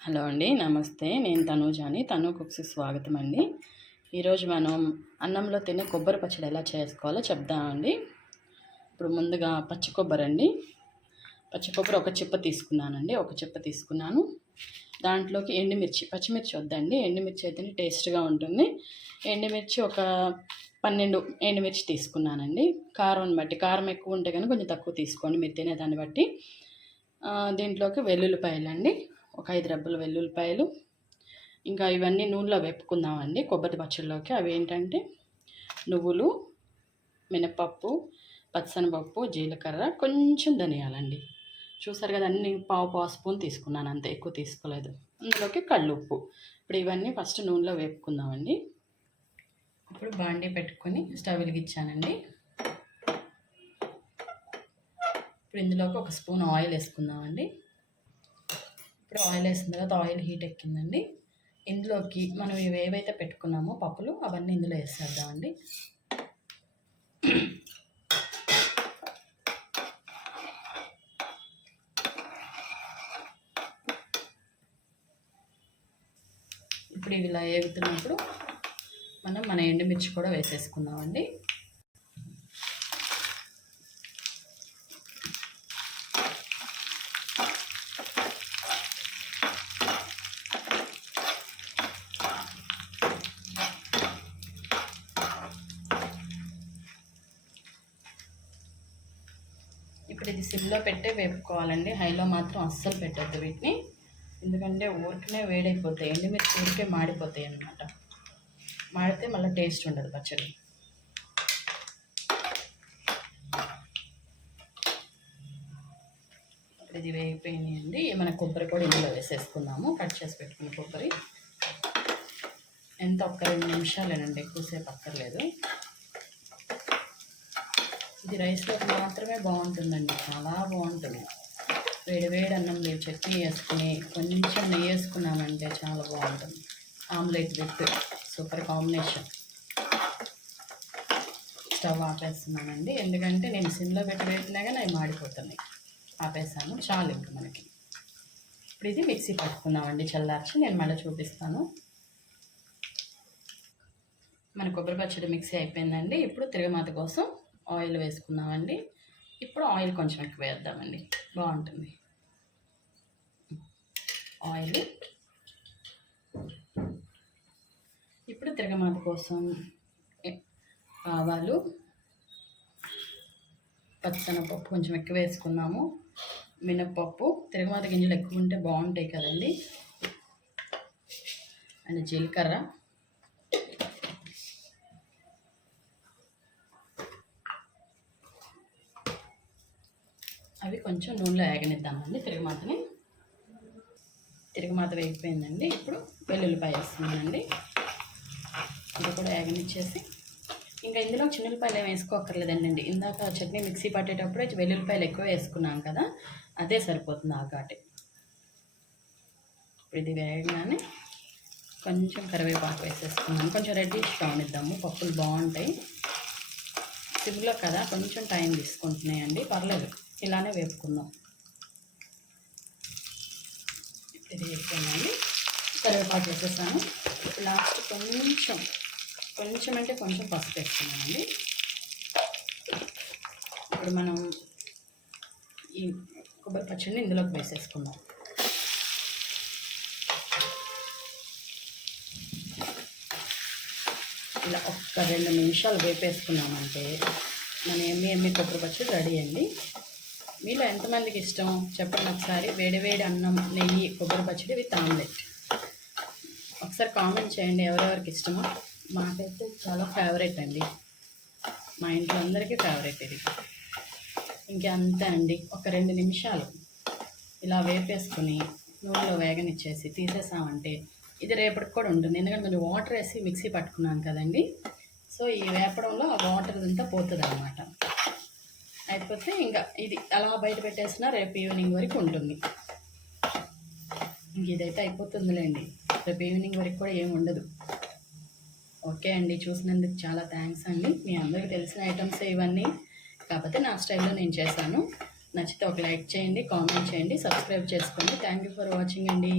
Hello అండి నమస్తే. నేను తనూజాని తను కుక్స్ స్వాగతం అండి ఈరోజు మనం అన్నంలో తినే కొబ్బరి పచ్చడి ఎలా చేసుకోవాలో చెప్దామండి ఇప్పుడు ముందుగా పచ్చి కొబ్బరి అండి. పచ్చి కొబ్బరి ఒక చిప్ప తీసుకున్నానండి ఒక చిప్ప తీసుకున్నాను. దాంట్లోకి ఎండుమిర్చి పచ్చిమిర్చి వద్దండి. ఎండుమిర్చి అయితేనే టేస్ట్గా ఉంటుంది. ఎండుమిర్చి ఒక పన్నెండు ఎండుమిర్చి తీసుకున్నానండి. కారం బట్టి కారం ఎక్కువ ఉంటే కానీ కొంచెం తక్కువ తీసుకోండి మీరు తినేదాన్ని బట్టి. దీంట్లోకి వెల్లుల్లిపాయలు అండి ఒక ఐదు రబ్బలు వెల్లుల్లిపాయలు. ఇంకా ఇవన్నీ నూనెలో వేపుకుందామండి కొబ్బరి పచ్చళ్ళలోకి అవి ఏంటంటే నువ్వులు మినపప్పు పచ్చనపప్పు జీలకర్ర కొంచెం ధనియాలండి. చూసారు కదా అన్ని పావు పావు స్పూన్ తీసుకున్నాను అంతే ఎక్కువ తీసుకోలేదు. అందులోకి కళ్ళుప్పు. ఇప్పుడు ఇవన్నీ ఫస్ట్ నూనెలో వేపుకుందామండి. ఇప్పుడు బాండీ పెట్టుకొని స్టవ్ వెలిగించానండి. ఇప్పుడు ఇందులోకి ఒక స్పూన్ ఆయిల్ వేసుకుందామండి. ఇప్పుడు ఆయిల్ వేసిన తర్వాత ఆయిల్ హీట్ ఎక్కిందండి. ఇందులోకి మనం ఇవి ఏవైతే పెట్టుకున్నామో పప్పులు అవన్నీ ఇందులో వేసేద్దామండి. ఇప్పుడు ఇవి ఇలా వేగుతున్నప్పుడు మనం మన ఎండుమిర్చి కూడా వేసేసుకుందామండి ఇప్పుడు ఇది సిమ్లో పెట్టే వేపుకోవాలండి. హైలో మాత్రం అస్సలు పెట్టద్దు వీటిని. ఎందుకంటే ఊరికనే వేడైపోతాయి. మీరు ఊరికే మాడిపోతాయి అన్నమాట. మాడితే మళ్ళీ టేస్ట్ ఉండదు పచ్చడి. ఇది వేగిపోయినాయండి. మన కొబ్బరి కూడా ఇందులో వేసేసుకుందాము. కట్ చేసి పెట్టుకున్న కొబ్బరి. ఎంత? ఒక్క రెండు నిమిషాలేనండి. ఎక్కువసేపు అక్కర్లేదు. ఇది రైస్లో మాత్రమే బాగుంటుందండి చాలా బాగుంటుంది. వేడి వేడి అన్నం లేదు చట్నీ వేసుకుని కొంచెం నెయ్యి వేసుకున్నామంటే చాలా బాగుంటుంది. Omelette with super combination. Stove ఆపేస్తున్నానండి ఎందుకంటే నేను సిమ్లో పెట్టి పెట్టినా కానీ అవి మాడిపోతున్నాయి. ఆపేసాను చాలు ఇంకా మనకి. ఇప్పుడు ఇది మిక్సీ పట్టుకున్నామండి చల్లార్చి నేను మళ్ళీ చూపిస్తాను. మన కొబ్బరి పచ్చడి మిక్సీ అయిపోయిందండి ఇప్పుడు తిరగమాత కోసం ఆయిల్ వేసుకుందామండి. ఇప్పుడు ఆయిల్ కొంచెం ఎక్కువ వేద్దామండి. బాగుంటుంది. ఆయిల్. ఇప్పుడు తిరగమాత కోసం ఆవాలు పచ్చనపప్పు కొంచెం ఎక్కువ వేసుకున్నాము. మినప్పప్పు తిరగమాత గింజలు ఎక్కువ ఉంటే బాగుంటాయి కదండి. అండ్ జీలకర్ర. అవి కొంచెం నూనెలో వేగనిద్దామండి తిరగమాతని. తిరగమాత వేగిపోయిందండి. ఇప్పుడు వెల్లుల్లిపాయ వేస్తున్నానండి. ఇది కూడా వేగనిచ్చేసి ఇంకా ఇందులో చిన్నపాయలు ఏమి వేసుకోకర్లేదండి ఇందాక చట్నీ మిక్సీ పట్టేటప్పుడే వెల్లుల్లిపాయలు ఎక్కువ వేసుకున్నాం కదా అదే సరిపోతుంది ఆ ఘాటి. ఇప్పుడు ఇది వేగగానే కొంచెం కరివేపాకు వేసేసుకున్నాను. కొంచెం రెడ్డిష్ కానిద్దాము. పప్పులు బాగుంటాయి. సిమ్లో కదా కొంచెం టైం తీసుకుంటున్నాయండి. పర్లేదు. ఇలానే వేపుకుందాం. ఇది వేపుకున్నాండి కరివేపాకు వేసేసాను. లాస్ట్ కొంచెం కొంచెం అంటే కొంచెం పసుపు వేసుకున్నానండి. ఇప్పుడు మనం ఈ కొబ్బరి పచ్చడిని ఇందులోకి వేసేసుకుందాం. ఇలా ఒక్క రెండు నిమిషాలు వేపేసుకున్నామంటే మన ఎమ్మి ఎమ్మి కొబ్బరి పచ్చడి రెడీ అండి. మీలో ఎంతమందికి ఇష్టం? చెప్పండి ఒకసారి. వేడివేడి అన్నం నెయ్యి కొబ్బరి పచ్చడి విత్ ఆమ్లెట్. ఒకసారి కామెంట్ చేయండి ఎవరెవరికి ఇష్టమో. మాకైతే చాలా ఫేవరెట్ అండి. మా ఇంట్లో అందరికీ ఫేవరెట్ ఇది. ఇంకంతే అండి? ఒక రెండు నిమిషాలు. ఇలా వేపేసుకుని నూనెలో వేగనిచ్చేసి తీసేసామంటే ఇది రేపటికి కూడా ఉంటుంది. ఎందుకంటే నేను వాటర్ వేసి మిక్సీ పట్టుకున్నాను కదండి. సో ఈ వేపడంలో ఆ వాటర్ అంతా పోతుంది అనమాట లేకపోతే ఇంకా ఇది అలా బయట పెట్టేసినా రేపు ఈవినింగ్ వరకు ఉంటుంది. ఇంక ఇదైతే అయిపోతుందిలేండి. రేపు ఈవినింగ్ వరకు కూడా ఏమి ఉండదు. ఓకే అండి చూసినందుకు చాలా థ్యాంక్స్ అండి. మీ అందరికీ తెలిసిన ఐటమ్స్ ఇవన్నీ. కాకపోతే నా స్టైల్లో నేను చేశాను. నచ్చితే ఒక లైక్ చేయండి కామెంట్ చేయండి సబ్స్క్రైబ్ చేసుకోండి. థ్యాంక్ యూ ఫర్ వాచింగ్ అండి.